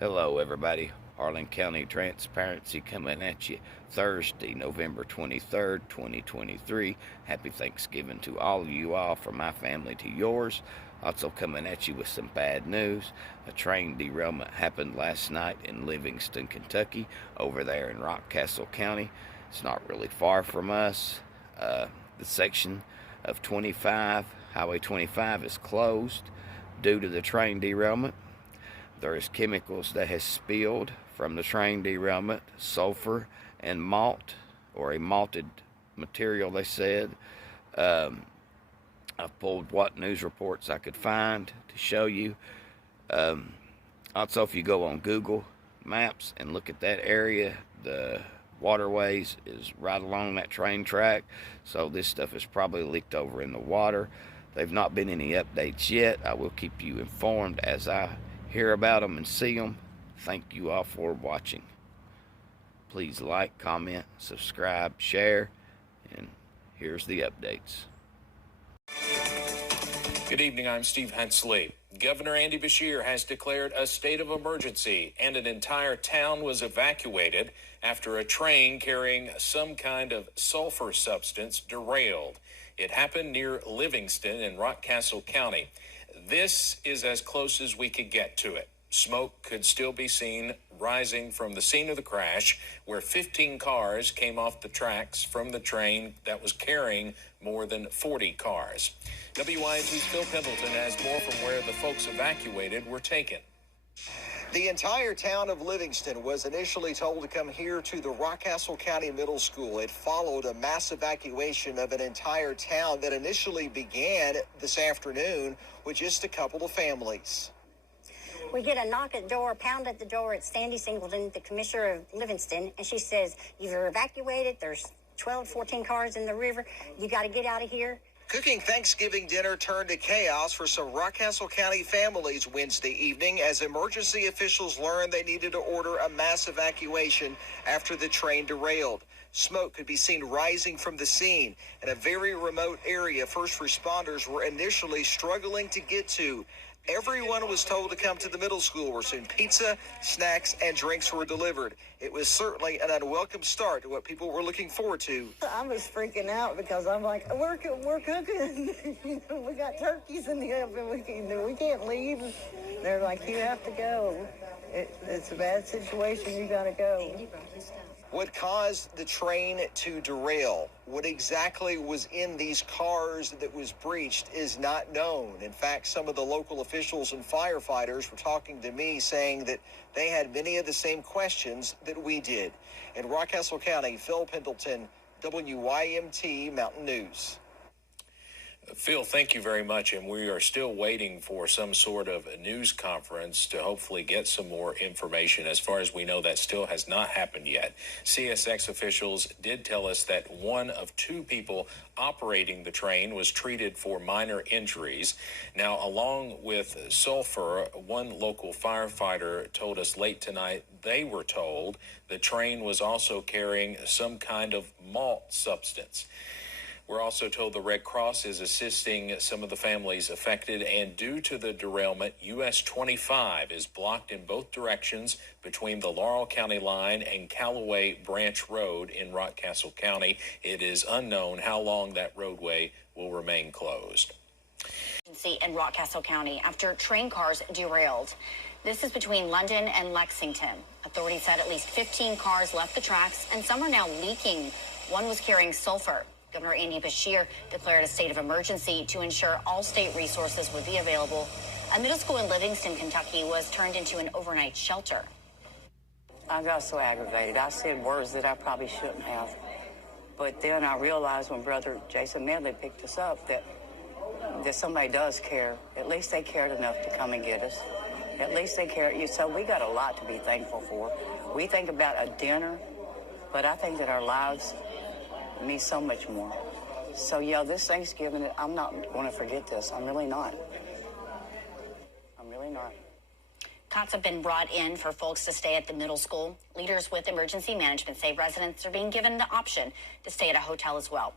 Hello everybody, Harlan County Transparency coming at you Thursday, November 23rd, 2023. Happy Thanksgiving to all of you all, from my family to yours. Also coming at you with some bad news. A train derailment happened last night in Livingston, Kentucky, over there in Rockcastle County. It's not really far from us. The section of Highway 25 is closed due to the train derailment. There is chemicals that has spilled from the train derailment, sulfur and malt, or a malted material, they said. I've pulled what news reports I could find to show you. Also, if you go on Google Maps and look at that area, the waterways is right along that train track, so this stuff is probably leaked over in the water. There've not been any updates yet. I will keep you informed as I hear about them and see them. Thank you all for watching. Please like, comment, subscribe, share, and here's the updates. Good evening, I'm Steve Hensley. Governor Andy Beshear has declared a state of emergency, and an entire town was evacuated after a train carrying some kind of sulfur substance derailed. It happened near Livingston in Rockcastle County. This is as close as we could get to it. Smoke could still be seen rising from the scene of the crash, where 15 cars came off the tracks from the train that was carrying more than 40 cars. WYMT's Phil Pendleton has more from where the folks evacuated were taken. The entire town of Livingston was initially told to come here to the Rockcastle County Middle School. It followed a mass evacuation of an entire town that initially began this afternoon with just a couple of families. We get a knock at the door, pound at the door. It's Sandy Singleton, the commissioner of Livingston, and she says, "You're evacuated. There's 12, 14 cars in the river. You got to get out of here." Cooking Thanksgiving dinner turned to chaos for some Rockcastle County families Wednesday evening as emergency officials learned they needed to order a mass evacuation after the train derailed. Smoke could be seen rising from the scene in a very remote area first responders were initially struggling to get to. Everyone was told to come to the middle school, where soon pizza, snacks, and drinks were delivered. It was certainly an unwelcome start to what people were looking forward to. I was freaking out because I'm like, we're cooking. We got turkeys in the oven. We can't leave. They're like, you have to go. It's a bad situation. You got to go. What caused the train to derail, what exactly was in these cars that was breached, is not known. In fact, some of the local officials and firefighters were talking to me saying that they had many of the same questions that we did. In Rockcastle County, Phil Pendleton, WYMT Mountain News. Phil, thank you very much, and we are still waiting for some sort of a news conference to hopefully get some more information. As far as we know, that still has not happened yet. CSX officials did tell us that one of two people operating the train was treated for minor injuries. Now, along with sulfur, one local firefighter told us late tonight they were told the train was also carrying some kind of malt substance. We're also told the Red Cross is assisting some of the families affected, and due to the derailment, US 25 is blocked in both directions between the Laurel County line and Callaway Branch Road in Rockcastle County. It is unknown how long that roadway will remain closed. In Rockcastle County after train cars derailed. This is between London and Lexington. Authorities said at least 15 cars left the tracks, and some are now leaking. One was carrying sulfur. Governor Andy Beshear declared a state of emergency to ensure all state resources would be available. A middle school in Livingston, Kentucky was turned into an overnight shelter. I got so aggravated. I said words that I probably shouldn't have. But then I realized when Brother Jason Medley picked us up that somebody does care. At least they cared enough to come and get us. At least they care. So we got a lot to be thankful for. We think about a dinner, but I think that our lives mean so much more. So, yeah, this Thanksgiving, I'm not going to forget this. I'm really not. I'm really not. Cots have been brought in for folks to stay at the middle school. Leaders with emergency management say residents are being given the option to stay at a hotel as well.